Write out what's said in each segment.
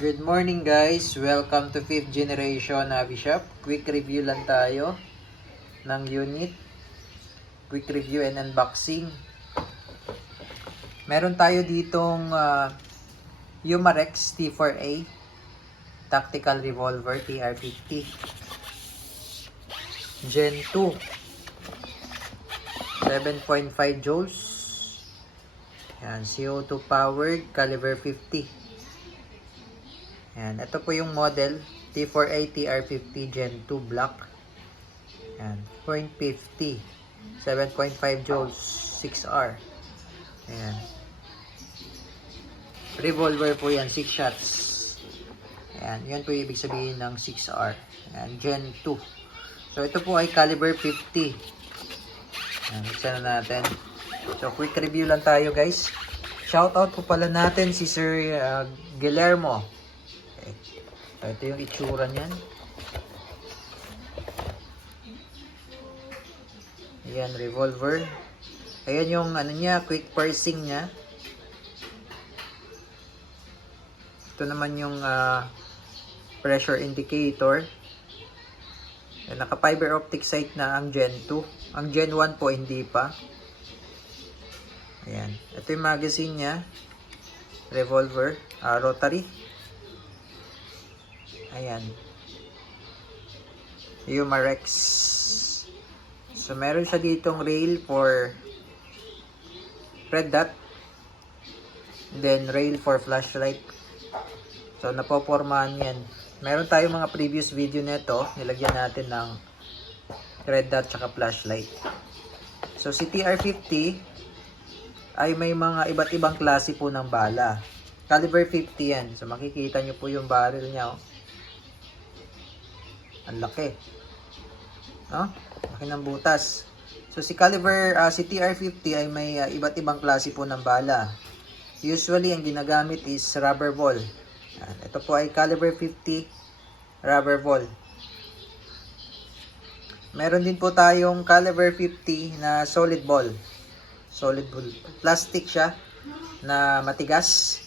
Good morning guys! Welcome to 5th generation Hobby Shop. Quick review lang tayo ng unit. Quick review and unboxing. Meron tayo ditong Umarex T4A Tactical Revolver TR50 Gen 2 7.5 joules. Yan, CO2 powered, caliber 50. Yan, ito po yung model T4A TR50 Gen 2 Black. Yan, 0.50 7.5 joules 6R. Ayan. Revolver po yan, 6 shots. Ayan, yan po yung ibig sabihin ng 6R. Ayan, Gen 2. So ito po ay caliber 50. Ayan, buksan na natin. So quick review lang tayo guys. Shoutout po pala natin si Sir Guillermo. Okay. So, ito yung itsura niyan. Ayan, revolver. Ayan yung ano niya, quick pursing niya. Ito naman yung pressure indicator. Ayan, naka fiber optic sight na ang Gen 2. Ang Gen 1 po hindi pa. Ayan. Ito yung magazine niya. Revolver. Rotary. Ayan. Umarex. So, meron siya ditong rail for red dot. Then, rail for flashlight. So, napopormahan yan. Meron tayong mga previous video nito. Nilagyan natin ng red dot tsaka flashlight. So, si TR50 ay may mga iba't ibang klase po ng bala. Caliber 50 yan. So makikita nyo po yung barrel niya. Oh. Ang laki. No? Laki ng butas. So si si TR50 ay may iba't ibang klase po ng bala. Usually ang ginagamit is rubber ball. Yan. Ito po ay caliber 50 rubber ball. Meron din po tayong caliber 50 na solid ball. Solid ball. Plastic siya na matigas.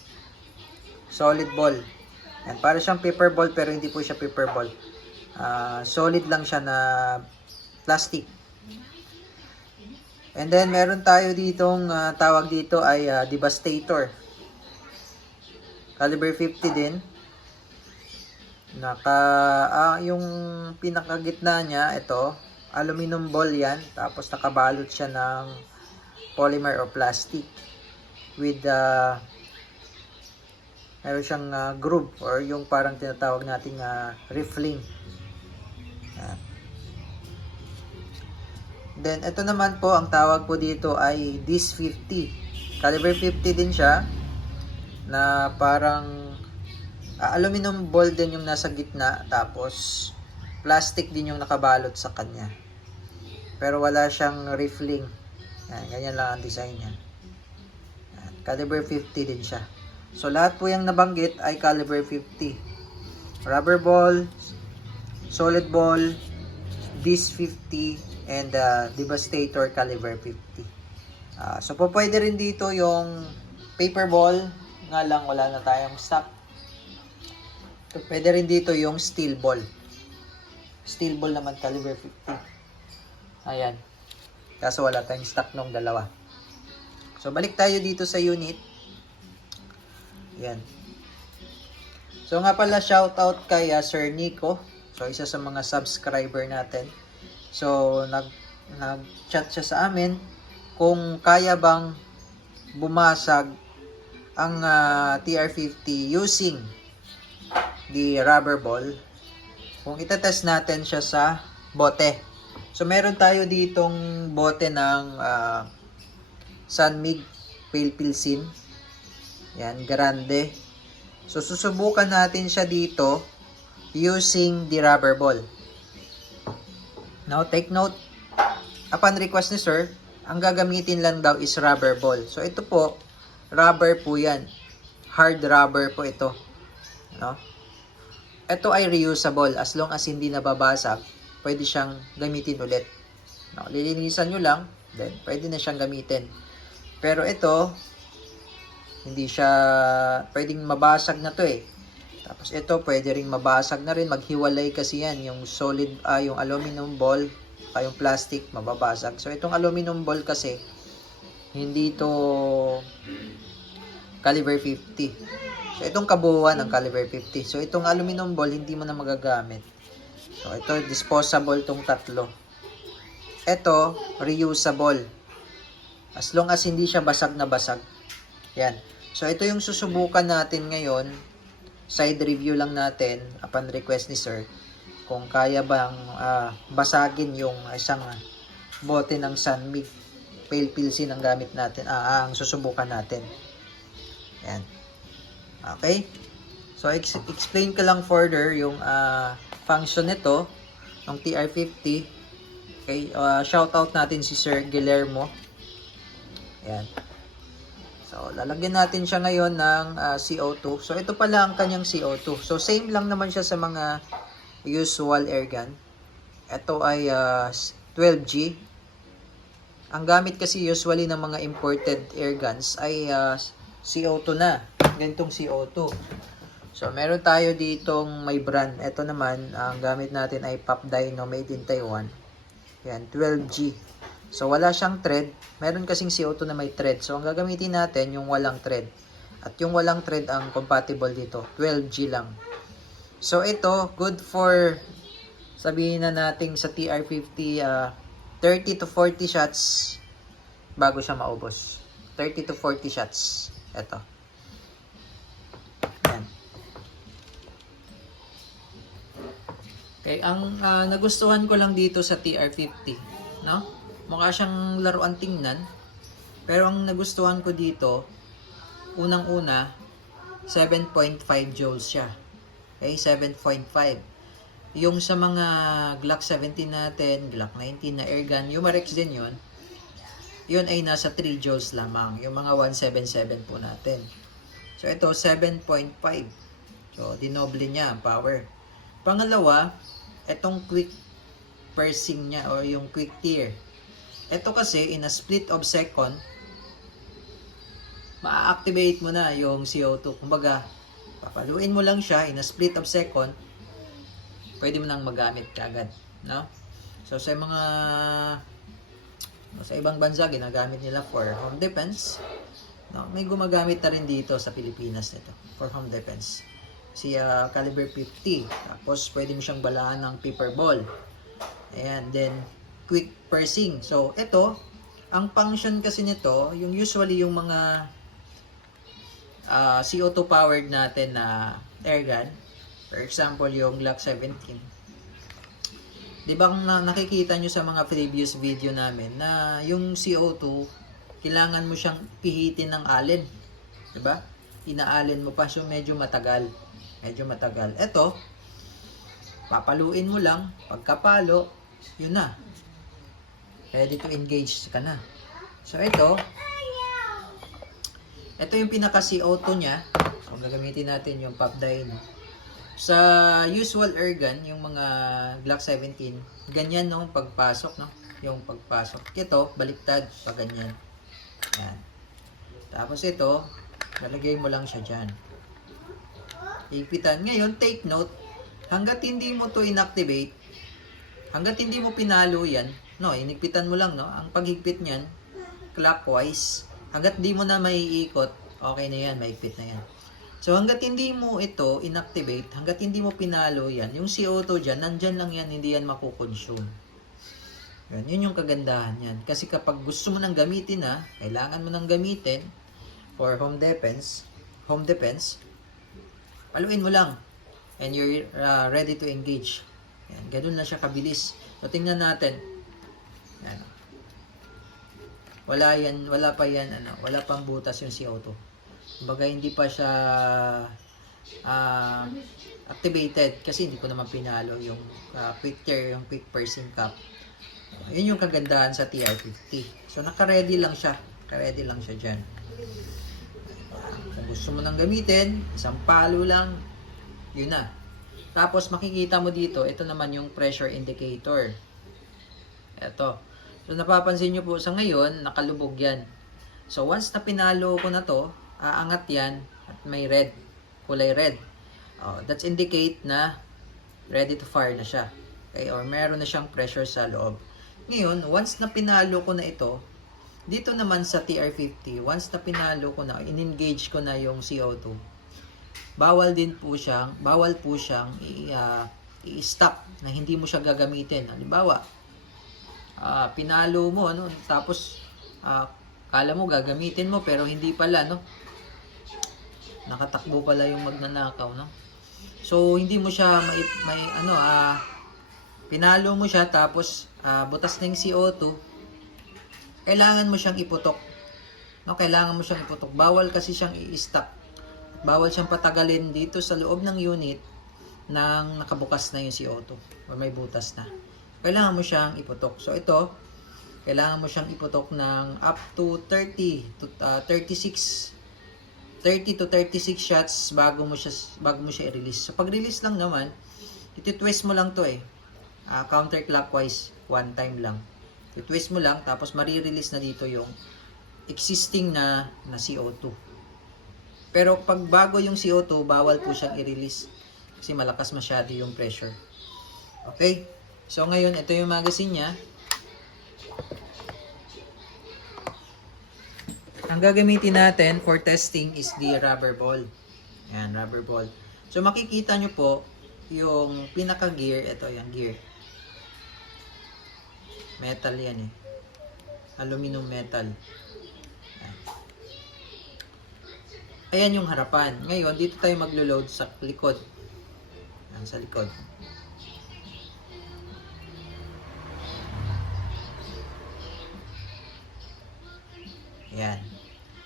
Solid ball. Yan, para siyang paper ball pero hindi po siya paper ball. Solid lang siya na plastic. And then meron tayo ditong tawag dito ay Devastator. Caliber 50 din. Yung pinakagitna niya, ito, aluminum ball yan. Tapos nakabalot siya ng polymer o plastic with meron siyang groove or yung parang tinatawag nating riffling. Then ito naman po ang tawag po dito ay Dis 50. Caliber 50 din siya na parang aluminum ball din yung nasa gitna tapos plastic din yung nakabalot sa kanya. Pero wala siyang riffling. Yan, ganyan lang ang design niya. Yan, caliber 50 din siya. So, lahat po yung nabanggit ay caliber 50. Rubber ball, solid ball, Dis 50, and Devastator caliber 50. So, po pwede rin dito yung paper ball. Nga lang, wala na tayong stock. So, pwede rin dito yung steel ball. Steel ball naman caliber 50. Ayan. Kaso wala tayong stock nung dalawa. So, balik tayo dito sa unit. Yan. So, nga pala, shoutout kay Sir Nico. So, isa sa mga subscriber natin. So, nag-chat siya sa amin kung kaya bang bumasag ang TR50 using the rubber ball. Kung itetest natin siya sa bote. So, meron tayo ditong bote ng San Mig Pale Pilsin. Yan, grande. So, susubukan natin siya dito using the rubber ball. Now, take note. Upon request ni sir, ang gagamitin lang daw is rubber ball. So, ito po, rubber po yan. Hard rubber po ito. No? Ito ay reusable. As long as hindi nababasag, pwede siyang gamitin ulit. No, lilinisan nyo lang, then pwede na siyang gamitin. Pero ito, hindi siya pwedeng mabasag na to eh. Tapos ito, pwede ring mabasag na rin, maghiwalay kasi yan, yung solid, yung aluminum ball, yung plastic, mababasag. So itong aluminum ball kasi, hindi to caliber 50. So itong kabuuan ng caliber 50. So itong aluminum ball, hindi mo na magagamit. So ito, disposable tong tatlo. Ito, reusable. As long as hindi siya basag na basag. Yan. So ito yung susubukan natin ngayon. Side review lang natin upon request ni sir. Kung kaya bang basagin yung isang bote ng Sunmig pale pilsin ang gamit natin, ang susubukan natin. Yan. Okay? So, explain ko lang further yung function nito ng TR50. Okay? Shout out natin si Sir Guillermo. Yan. So, lalagyan natin siya ngayon ng CO2. So, ito pala ang kanyang CO2. So, same lang naman siya sa mga usual air gun. Ito ay 12G. Ang gamit kasi usually ng mga imported air guns ay CO2 na. Ganitong CO2. So, meron tayo ditong may brand. Ito naman, ang gamit natin ay Pop Dino made in Taiwan. Yan, 12G. So, wala siyang thread. Meron kasing CO2 na may thread. So, ang gagamitin natin, yung walang thread. At yung walang thread ang compatible dito. 12G lang. So, ito, good for, sabihin na natin sa TR50, 30 to 40 shots bago siya maubos. 30 to 40 shots. Ito. Yan. Okay, ang nagustuhan ko lang dito sa TR50, no? Mukha siyang laruan tingnan. Pero ang nagustuhan ko dito, unang-una, 7.5 joules siya. Okay, 7.5. Yung sa mga Glock 17 natin, Glock 19 na airgun, Umarex din yun ay nasa 3 joules lamang. Yung mga 177 po natin. So, ito, 7.5. So, dinoble niya ang power. Pangalawa, itong quick pursing niya o yung quick tear. Ito kasi, in a split of second, ma-activate mo na yung CO2. Kumbaga, papaluin mo lang siya in a split of second, pwede mo nang magamit kagad, no? So sa mga sa ibang bansa ginagamit nila for home defense, no? May gumagamit na rin dito sa Pilipinas nito for home defense. Si caliber 50, tapos pwede mo siyang balaan ng paper ball. And then quick pursing. So ito, ang function kasi nito, yung usually yung mga CO2 powered natin na airgun. For example, yung Glock 17. Di ba kung nakikita nyo sa mga previous video namin na yung CO2, kailangan mo siyang pihitin ng alin. Di ba? Inaalin mo pa, so medyo matagal. Medyo matagal. Ito, papaluin mo lang, pagkapalo, yun na. Ready to engage ka na. So ito yung pinaka CO2 niya. So gagamitin natin yung Pop Dino. Sa usual airgun, yung mga Glock 17, ganyan no, pagpasok, no? Yung pagpasok. Ito, baliktad, pag ganyan. Yan. Tapos ito, lalagay mo lang siya dyan. Higpitan. Ngayon, take note, hanggat hindi mo to inactivate, hanggat hindi mo pinalo yan, no, inigpitan mo lang, no? Ang paghigpit niyan, clockwise, hanggat di mo na maiikot, okay na yan, maigpit na yan. So, hanggat hindi mo ito inactivate, hanggat hindi mo pinalo yan, yung CO2 dyan, nandyan lang yan, hindi yan makukonsume. Yun yung kagandahan yan. Kasi kapag gusto mo nang gamitin na, kailangan mo nang gamitin for home defense, paluin mo lang, and you're ready to engage. Yan, ganun na siya kabilis. So, tingnan natin. Yan. Wala pang butas yung CO2. Kumbaga hindi pa siya activated kasi hindi ko naman pinalo yung quick tear, yung quick pursing cap. Yun yung kagandahan sa TR50. So naka-ready lang siya. Naka-ready lang siya dyan. Kung gusto mo nang gamitin, isang palo lang, yun na. Tapos makikita mo dito, ito naman yung pressure indicator. Ito. So napapansin nyo po sa ngayon, nakalubog yan. So once na pinalo ko na to, aangat yan at may red, kulay red. That's indicate na ready to fire na siya. Okay? Or meron na siyang pressure sa loob. Ngayon, once na pinalo ko na ito, dito naman sa TR50, once na pinalo ko na, in-engage ko na yung CO2, bawal po siyang i-stop na hindi mo siya gagamitin. Halimbawa, pinalo mo, tapos kala mo gagamitin mo pero hindi pala, nakatakbo pala yung magnanakaw, So hindi mo siya pinalo mo siya tapos butas na yung CO2, kailangan mo siyang iputok. Kailangan mo siyang iputok. Bawal kasi siyang i-stop. Bawal siyang patagalin dito sa loob ng unit nang nakabukas na yung CO2 o may butas na. Kailangan mo siyang iputok. So ito, kailangan mo siyang iputok ng up to 30 to 36 shots bago mo siya i-release. So pag release lang naman, iti-twist mo lang to counterclockwise, one time lang. I-twist mo lang tapos mari-release na dito yung existing na CO2. Pero pag bago yung CO2, bawal po siyang i-release kasi malakas masyado yung pressure. Okay? So ngayon, ito yung magazine niya. Ang gagamitin natin for testing is the rubber ball. Ayan, rubber ball. So makikita nyo po yung pinaka-gear. Ito yung gear. Metal yan aluminum metal. Ayan yung harapan. Ngayon, dito tayo maglo-load sa likod. Ayan, sa likod. Ayan.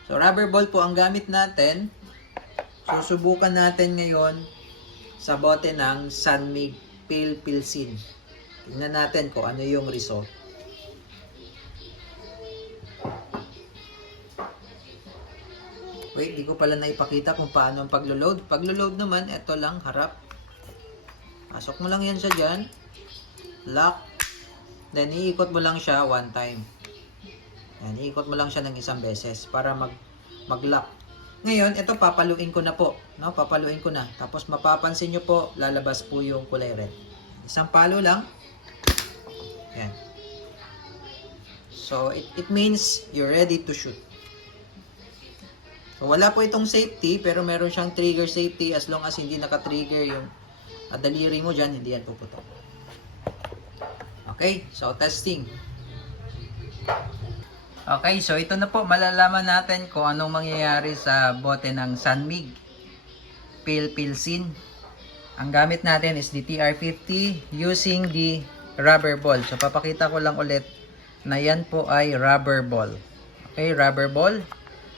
So, rubber ball po ang gamit natin. Susubukan natin ngayon sa bote ng Sunmig Pale Pilsin. Tingnan natin kung ano yung result. Wait, di ko pala naipakita kung paano ang paglo-load. Paglo-load naman, ito lang, harap. Pasok mo lang yan siya dyan. Lock. Then, iikot mo lang siya one time. Yan, iikot mo lang siya ng isang beses para mag-lock. Ngayon, ito papaluin ko na po. Papaluin ko na. Tapos, mapapansin nyo po, lalabas po yung kulay red. Isang palo lang. Yan. So, it means you're ready to shoot. So, wala po itong safety, pero meron siyang trigger safety. As long as hindi naka-trigger yung daliri mo dyan, hindi yan puputok. Okay, so testing. Okay, so ito na po, malalaman natin kung anong mangyayari sa bote ng Sunmig Pale Pilsin. Ang gamit natin is the TR50 using the rubber ball. So, papakita ko lang ulit na yan po ay rubber ball. Okay, rubber ball.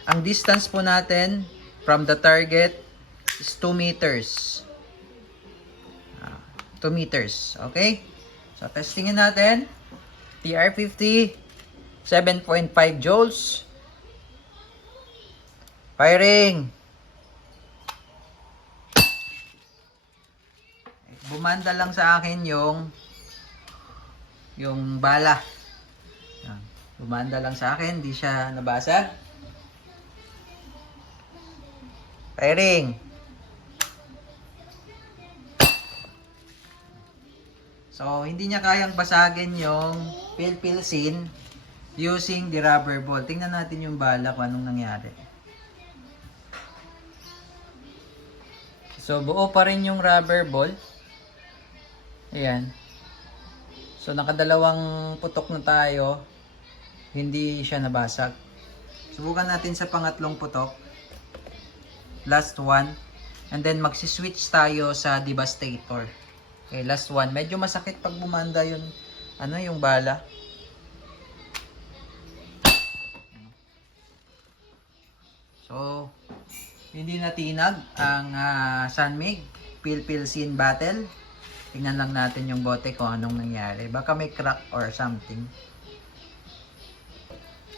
Ang distance po natin from the target is 2 meters. 2 meters. Okay? So, testingin natin. TR50, 7.5 joules. Firing. Bumanda lang sa akin yung bala. Bumanda lang sa akin. Hindi siya nabasag. Firing. So, hindi niya kayang basagin yung Pale Pilsin using the rubber ball. Tingnan natin yung bala kung anong nangyari. So, buo pa rin yung rubber ball. Ayan. So, nakadalawang putok na tayo. Hindi siya nabasag. Subukan natin sa pangatlong putok. Last one. And then magsiswitch tayo sa Devastator. Okay, last one. Medyo masakit pag bumanda yung yung bala. So, hindi natinag ang Sunmig Pale Pilsin battle. Tingnan lang natin yung bote kung anong nangyari. Baka may crack or something.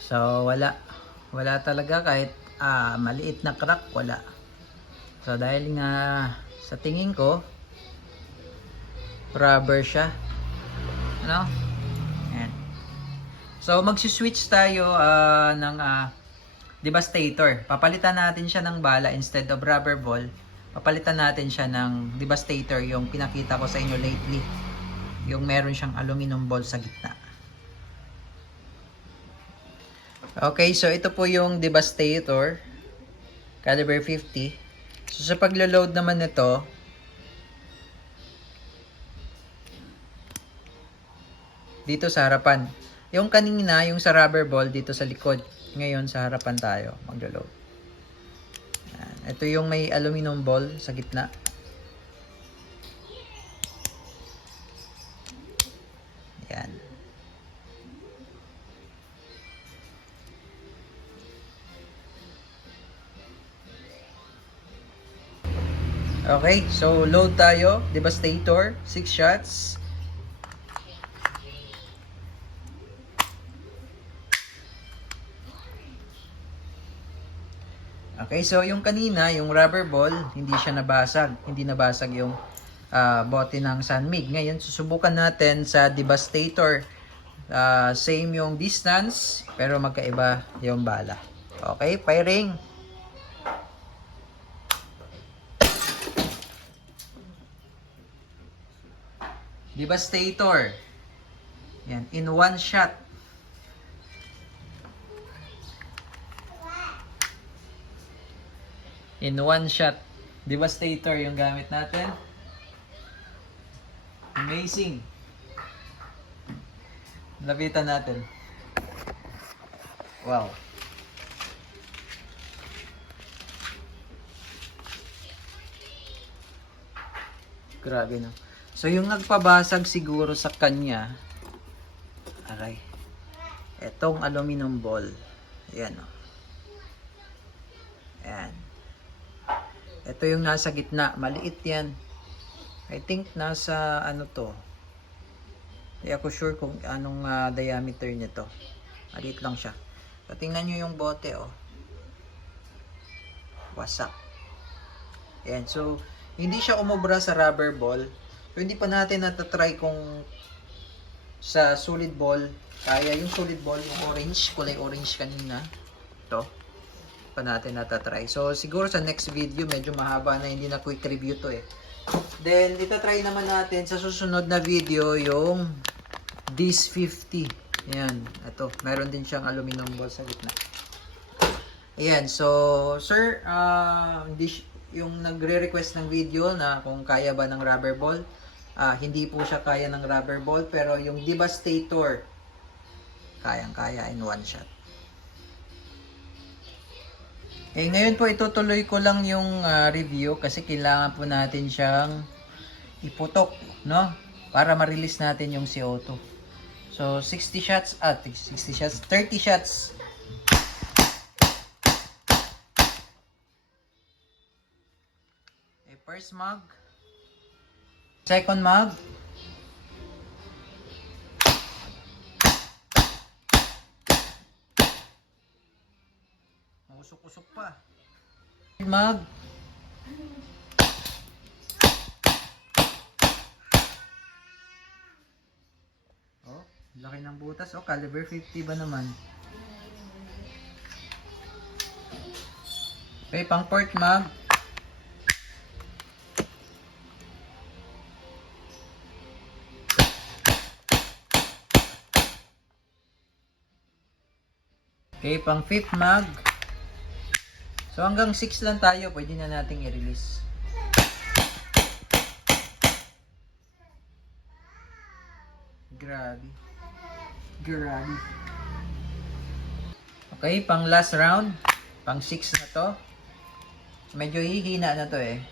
So, wala. Wala talaga kahit maliit na crack, wala. So, dahil nga sa tingin ko, rubber siya. Ayan. So, magsiswitch tayo ng Devastator. Papalitan natin siya ng bala instead of rubber ball. papalitan natin siya ng Devastator, yung pinakita ko sa inyo lately. Yung meron siyang aluminum ball sa gitna. Okay, so ito po yung Devastator, caliber 50. So sa paglo-load naman nito, dito sa harapan. Yung kanina, yung sa rubber ball, dito sa likod. Ngayon, sa harapan tayo maglo-load. Ito yung may aluminum ball sa gitna. Yan. Okay, so load tayo. Devastator, 6 shots. Okay, so yung kanina, yung rubber ball, hindi siya nabasag. Hindi nabasag yung bote ng Sunmig. Ngayon, susubukan natin sa Devastator. Same yung distance, pero magkaiba yung bala. Okay, firing. Devastator. Yan, in one shot. In one shot. Devastator yung gamit natin. Amazing. Lapitan natin. Wow. Grabe no. So yung nagpabasag siguro sa kanya, aray, etong aluminum ball. Ayan o. Ayan. Ito yung nasa gitna. Maliit yan. I think nasa ano to. Hindi ako sure kung anong diameter nito. Maliit lang siya. So tingnan nyo yung bote oh. Wasak. Ayan. So hindi siya umubra sa rubber ball. So hindi pa natin natatry kung sa solid ball. Kaya yung solid ball, yung orange, kulay orange kanina. Ito. Pa natin natatry. So siguro sa next video medyo mahaba na, hindi na quick review to eh. Then itatry naman natin sa susunod na video yung this 50. Ayan, ito, meron din siyang aluminum ball sa gitna. Ayan, so sir, yung nagre-request ng video na kung kaya ba ng rubber ball, hindi po siya kaya ng rubber ball, pero yung Devastator kayang-kaya in one shot. Okay, ngayon po itutuloy ko lang yung review kasi kailangan po natin siyang iputok, no? Para ma-release natin yung CO2. So 30 shots. 30 shots. Okay, first mag. Second mag. Usok-usok pa. Mag. Oh, laki ng butas. Oh, caliber 50 ba naman? Okay, pang port mag. Okay, pang fifth mag. So hanggang 6 lang tayo, pwede na nating i-release. Grabe. Grabe. Okay, pang last round. Pang 6 na to. Medyo hihina na to eh.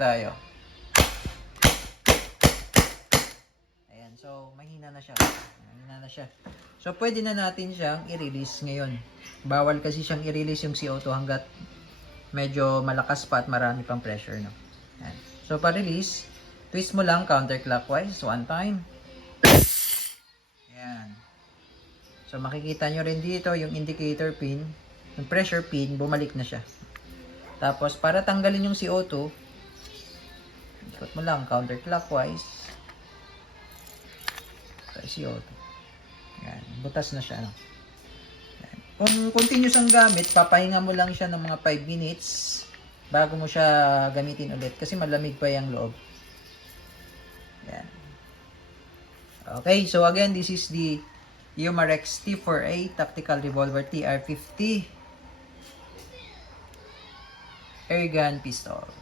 Tayo. Ayan, so mahina na siya. Mahina na siya. So pwede na natin siyang i-release ngayon. Bawal kasi siyang i-release yung CO2 hanggat medyo malakas pa at marami pang pressure, no? Ayan. So pa-release, twist mo lang counterclockwise one time. Ayan. So makikita nyo rin dito yung indicator pin, yung pressure pin, bumalik na siya. Tapos para tanggalin yung CO2, ikot mo lang counterclockwise. CO2. Ayan. Butas na siya, no? Kung continuous ang gamit, papahinga mo lang siya ng mga 5 minutes. bago mo siya gamitin ulit kasi malamig pa yung loob. Yan. Okay, so again, this is the Umarex T4A Tactical Revolver TR50 Airgun Pistol.